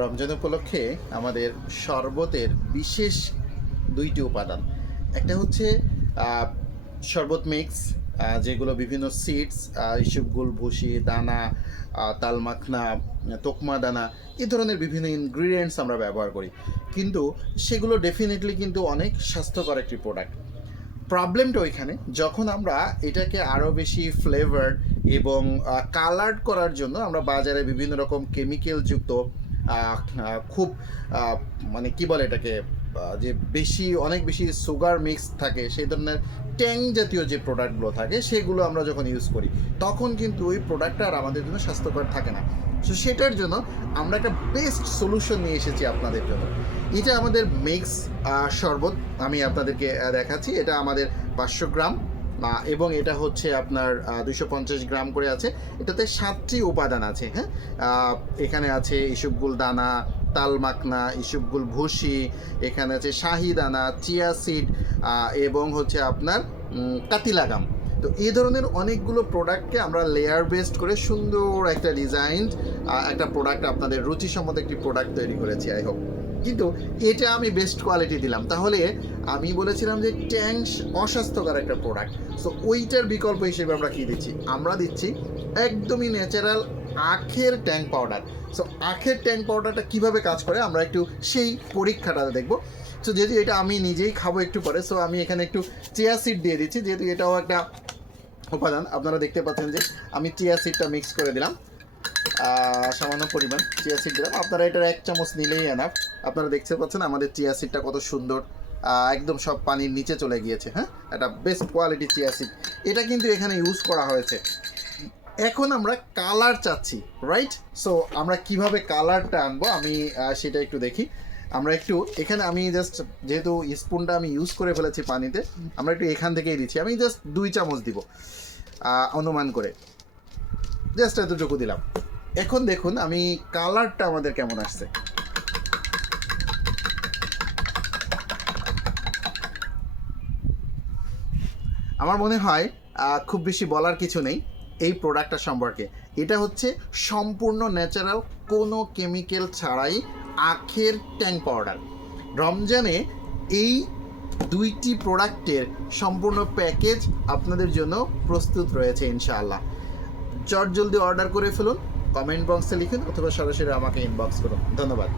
রমজান উপলক্ষে আমাদের শরবতের বিশেষ দুইটি উপাদান। একটা হচ্ছে শরবত মিক্স, যেগুলো বিভিন্ন সিডস, ইসবগুল, ভুসি, দানা, তাল মাখনা, তোকমা দানা, এই ধরনের বিভিন্ন ইনগ্রিডিয়েন্টস আমরা ব্যবহার করি, কিন্তু সেগুলো ডেফিনেটলি কিন্তু অনেক স্বাস্থ্যকর একটি প্রোডাক্ট। প্রবলেমটা ওইখানে, যখন আমরা এটাকে আরও বেশি ফ্লেভার এবং কালার্ড করার জন্য আমরা বাজারে বিভিন্ন রকম কেমিক্যালযুক্ত খুব মানে কি বলে এটাকে, যে অনেক বেশি সুগার মিক্স থাকে, সেই ধরনের ট্যাং জাতীয় যে প্রোডাক্টগুলো থাকে সেগুলো আমরা যখন ইউজ করি, তখন কিন্তু ওই প্রোডাক্টটা আর আমাদের জন্য স্বাস্থ্যকর থাকে না। সো সেটার জন্য আমরা একটা বেস্ট সলিউশন নিয়ে এসেছি আপনাদের জন্য। এটা আমাদের মিক্স শরবত, আমি আপনাদেরকে দেখাচ্ছি। এটা আমাদের 500 গ্রাম এবং এটা হচ্ছে আপনার 250 গ্রাম করে আছে। এটাতে 7টি উপাদান আছে। হ্যাঁ, এখানে আছে ইসবগুল দানা, তাল মাখনা, ইসবগুল ভুসি, এখানে আছে শাহি দানা, চিয়া সিড এবং হচ্ছে আপনার কাতিলাগাম। তো এই ধরনের অনেকগুলো প্রোডাক্টকে আমরা লেয়ার বেসড করে সুন্দর একটা ডিজাইন, একটা প্রোডাক্ট, আপনাদের রুচিসম্মত একটি প্রোডাক্ট তৈরি করেছি। I hope. কিন্তু এটা আমি বেস্ট কোয়ালিটি দিলাম, তাহলে আমি বলেছিলাম যে ট্যাংস অস্বাস্থ্যকর একটা প্রোডাক্ট। সো ওইটার বিকল্প হিসেবে আমরা কী দিচ্ছি? আমরা দিচ্ছি একদমই ন্যাচারাল আখের ট্যাং পাউডার। সো আখের ট্যাং পাউডারটা কীভাবে কাজ করে আমরা একটু সেই পরীক্ষাটা দেখব। সো যেহেতু এটা আমি নিজেই খাবো একটু পরে, সো আমি এখানে একটু চিয়া সিড দিয়ে দিচ্ছি, যেহেতু এটাও একটা উপাদান। আপনারা দেখতে পাচ্ছেন যে আমি চিয়া সিডটা মিক্স করে দিলাম, সামান্য পরিমাণ চিয়া সিড দিলাম। আপনারা এটার 1 চামচ নিলেই এনাফ। আপনারা দেখতে পাচ্ছেন আমাদের চিয়া সিডটা কত সুন্দর, একদম সব পানির নিচে চলে গিয়েছে। হ্যাঁ, এটা বেস্ট কোয়ালিটি চিয়া সিড, এটা কিন্তু এখানে ইউজ করা হয়েছে। এখন আমরা কালার চাচ্ছি, রাইট? সো আমরা কিভাবে কালারটা আনবো আমি সেটা একটু দেখি। আমরা একটু এখানে, আমি জাস্ট যেহেতু স্পুনটা আমি ইউজ করে ফেলেছি পানিতে, আমরা একটু এখান থেকেই দিচ্ছি। আমি জাস্ট 2 চামচ দিব অনুমান করে, জাস্ট এতটুকু দিলাম। এখন দেখুন আমি কালারটা আমাদের কেমন আসছে। আমার মনে হয় খুব বেশি বলার কিছু নেই এই প্রোডাক্টটা সম্পর্কে। এটা হচ্ছে সম্পূর্ণ ন্যাচারাল, কোনো কেমিক্যাল ছাড়াই আখের ট্যাং পাউডার। রমজানে এই 2টি প্রোডাক্টের সম্পূর্ণ প্যাকেজ আপনাদের জন্য প্রস্তুত রয়েছে ইনশাআল্লাহ। জলদি অর্ডার করে ফেলুন, কমেন্ট বক্সে লিখুন অথবা সরাসরি আমাকে ইনবক্স করুন। ধন্যবাদ।